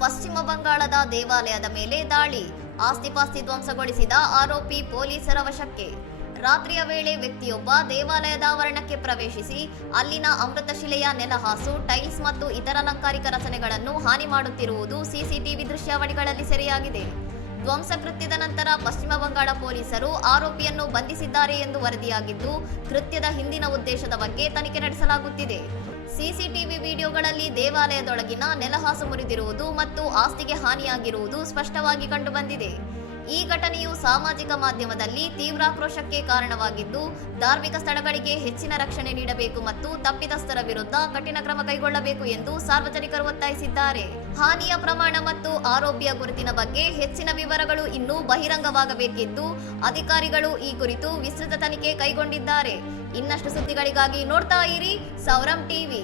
ಪಶ್ಚಿಮ ಬಂಗಾಳದ ದೇವಾಲಯದ ಮೇಲೆ ದಾಳಿ, ಆಸ್ತಿಪಾಸ್ತಿ ಧ್ವಂಸಗೊಳಿಸಿದ ಆರೋಪಿ ಪೊಲೀಸರ ವಶಕ್ಕೆ. ರಾತ್ರಿಯ ವೇಳೆ ವ್ಯಕ್ತಿಯೊಬ್ಬ ದೇವಾಲಯದ ಆವರಣಕ್ಕೆ ಪ್ರವೇಶಿಸಿ ಅಲ್ಲಿನ ಅಮೃತಶಿಲೆಯ ನೆಲಹಾಸು, ಟೈಲ್ಸ್ ಮತ್ತು ಇತರ ಅಲಂಕಾರಿಕ ರಚನೆಗಳನ್ನು ಹಾನಿ ಮಾಡುತ್ತಿರುವುದು ಸಿಸಿಟಿವಿ ದೃಶ್ಯಾವಳಿಗಳಲ್ಲಿ ಸೆರೆಯಾಗಿದೆ. ಧ್ವಂಸ ಕೃತ್ಯದ ನಂತರ ಪಶ್ಚಿಮ ಬಂಗಾಳ ಪೊಲೀಸರು ಆರೋಪಿಯನ್ನು ಬಂಧಿಸಿದ್ದಾರೆ ಎಂದು ವರದಿಯಾಗಿದ್ದು, ಕೃತ್ಯದ ಹಿಂದಿನ ಉದ್ದೇಶದ ಬಗ್ಗೆ ತನಿಖೆ ನಡೆಸಲಾಗುತ್ತಿದೆ. ಸಿಸಿಟಿವಿ ವಿಡಿಯೋಗಳಲ್ಲಿ ದೇವಾಲಯದೊಳಗಿನ ನೆಲಹಾಸು ಮುರಿದಿರುವುದು ಮತ್ತು ಆಸ್ತಿಗೆ ಹಾನಿಯಾಗಿರುವುದು ಸ್ಪಷ್ಟವಾಗಿ ಕಂಡುಬಂದಿದೆ. ಈ ಘಟನೆಯು ಸಾಮಾಜಿಕ ಮಾಧ್ಯಮದಲ್ಲಿ ತೀವ್ರ ಆಕ್ರೋಶಕ್ಕೆ ಕಾರಣವಾಗಿದ್ದು, ಧಾರ್ಮಿಕ ಸ್ಥಳಗಳಿಗೆ ಹೆಚ್ಚಿನ ರಕ್ಷಣೆ ನೀಡಬೇಕು ಮತ್ತು ತಪ್ಪಿತಸ್ಥರ ವಿರುದ್ಧ ಕಠಿಣ ಕ್ರಮ ಕೈಗೊಳ್ಳಬೇಕು ಎಂದು ಸಾರ್ವಜನಿಕರು ಒತ್ತಾಯಿಸಿದ್ದಾರೆ. ಹಾನಿಯ ಪ್ರಮಾಣ ಮತ್ತು ಆರೋಪಿಯ ಗುರುತಿನ ಬಗ್ಗೆ ಹೆಚ್ಚಿನ ವಿವರಗಳು ಇನ್ನೂ ಬಹಿರಂಗವಾಗಬೇಕಿದ್ದು, ಅಧಿಕಾರಿಗಳು ಈ ಕುರಿತು ವಿಸ್ತೃತ ತನಿಖೆ ಕೈಗೊಂಡಿದ್ದಾರೆ. ಇನ್ನಷ್ಟು ಸುದ್ದಿಗಳಿಗಾಗಿ ನೋಡ್ತಾ ಇರಿ ಸೌರಂ ಟಿವಿ.